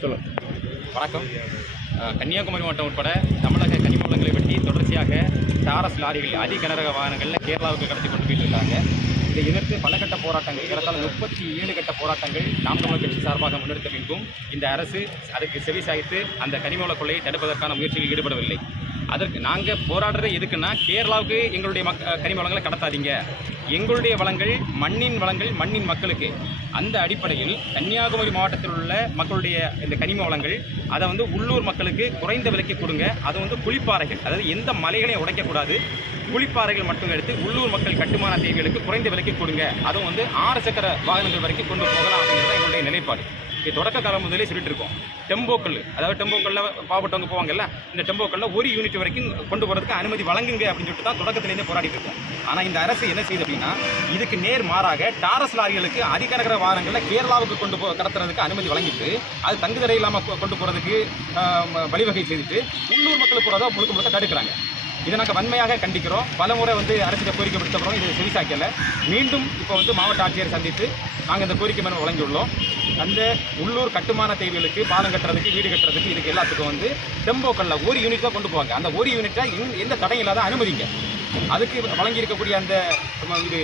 சொல்லுங்கள் வணக்கம் கன்னியாகுமரி மாவட்டம் உட்பட தமிழக கனிம வளங்களை தொடர்ச்சியாக டாரஸ் லாரிகள் அதி கனரக வாகனங்களில் கேரளாவுக்கு கடத்தி கொண்டு போயிட்டுருக்காங்க. இதை எதிர்த்து பல கட்ட போராட்டங்கள் ஏறத்தாழ முப்பத்தி ஏழு கட்ட போராட்டங்கள் நாம் தமிழர் கட்சி சார்பாக முன்னெடுத்த பின்பும் இந்த அரசு அதுக்கு செவி சாய்த்து அந்த கனிம கொள்ளையை தடுப்பதற்கான முயற்சியில் ஈடுபடவில்லை. அதற்கு நாங்கள் போராடுறது எதுக்குன்னா கேரளாவுக்கு எங்களுடைய மக் கனிம வளங்களை கடத்தாதீங்க. எங்களுடைய வளங்கள் மண்ணின் வளங்கள் மண்ணின் மக்களுக்கு. அந்த அடிப்படையில் கன்னியாகுமரி மாவட்டத்தில் உள்ள மக்களுடைய இந்த கனிம வளங்கள் அதை வந்து உள்ளூர் மக்களுக்கு குறைந்த விலைக்கு கொடுங்க. அது வந்து குளிப்பாறைகள் அதாவது எந்த மலைகளையும் உடைக்கக்கூடாது. குளிப்பாறைகள் மட்டும் எடுத்து உள்ளூர் மக்கள் கட்டுமான தேவைகளுக்கு குறைந்த விலைக்கு கொடுங்க. அதுவும் வந்து ஆறு சக்கர வாகனங்கள் வரைக்கும் கொண்டு போகலாம். அப்படிங்கிறது நிலைப்பாடு. இது தொடக்க காலம் முதலே சொல்லிட்டு இருக்கோம் டெம்போக்கள் அதாவது டெம்போக்களில் பாவப்பட்டவங்க போவாங்கல்ல இந்த டெம்போக்களில் ஒரு யூனிட் வரைக்கும் கொண்டு போகிறதுக்கு அனுமதி வழங்குங்க அப்படின்னு சொல்லிட்டு தான் தொடக்கத்திலேருந்து போராடிட்டு இருக்கோம் ஆனால் இந்த அரசு என்ன செய்யுது அப்படின்னா இதுக்கு நேர் மாறாக டாரஸ் லாரிகளுக்கு அதிகநகர வாகனங்களில் கேரளாவுக்கு கொண்டு போ கடத்துறதுக்கு அனுமதி வழங்கிட்டு அது தங்குதடை இல்லாமல் கொண்டு போகிறதுக்கு வழிவகை செய்துட்டு உள்ளூர் மக்கள் போகிறத முழுக்க முழுக்க தடுக்கிறாங்க. இதை நாங்கள் வன்மையாக கண்டிக்கிறோம். பலமுறை வந்து அரசுக்கு கோரிக்கை விடுத்தப்பறம் இது செவிசாக்கல. மீண்டும் இப்போ வந்து மாவட்ட ஆட்சியரை சந்தித்து நாங்கள் இந்த கோரிக்கை மனு வழங்கியுள்ளோம். அந்த உள்ளூர் கட்டுமான தேவைகளுக்கு பாலம் கட்டுறதுக்கு வீடு கட்டுறதுக்கு இதுக்கு எல்லாத்துக்கும் வந்து டெம்போக்களில் ஒரு யூனிட் தான் கொண்டு போவாங்க. அந்த ஒரு யூனிட்டை எந்த தடையும் இல்லாத அனுமதிங்க. அதுக்கு வழங்கியிருக்கக்கூடிய அந்த இது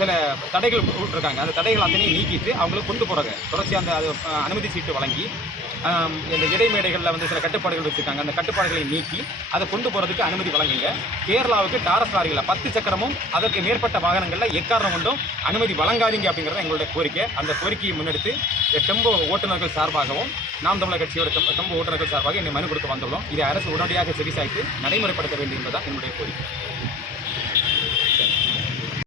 சில தடைகள் விட்டுருக்காங்க அந்த தடைகள் அத்தனையும் நீக்கிட்டு அவங்களுக்கு கொண்டு போகிறாங்க தொடர்ச்சி அந்த அனுமதி சீட்டு வழங்கி இந்த இடைமேடைகளில் வந்து சில கட்டுப்பாடுகள் வச்சுருக்காங்க. அந்த கட்டுப்பாடுகளை நீக்கி அதை கொண்டு போகிறதுக்கு அனுமதி வழங்குங்க. கேரளாவுக்கு டாரஸ் லாரிகளில் பத்து சக்கரமும் அதற்கு மேற்பட்ட வாகனங்களில் எக்காரணம் கொண்டும் அனுமதி வழங்காதீங்க அப்படிங்கிறது எங்களுடைய கோரிக்கை. அந்த கோரிக்கையை முன்னெடுத்து டெம்போ ஓட்டுநர்கள் சார்பாகவும் நாம் தமிழர் கட்சியோட டெம்போ ஓட்டுநர்கள் சார்பாக என்னை மனு கொடுக்க வந்துள்ளோம். இதை அரசு உடனடியாக செவிசாய்த்து நடைமுறைப்படுத்த வேண்டும் என்பதுதான் என்னுடைய கோரிக்கை.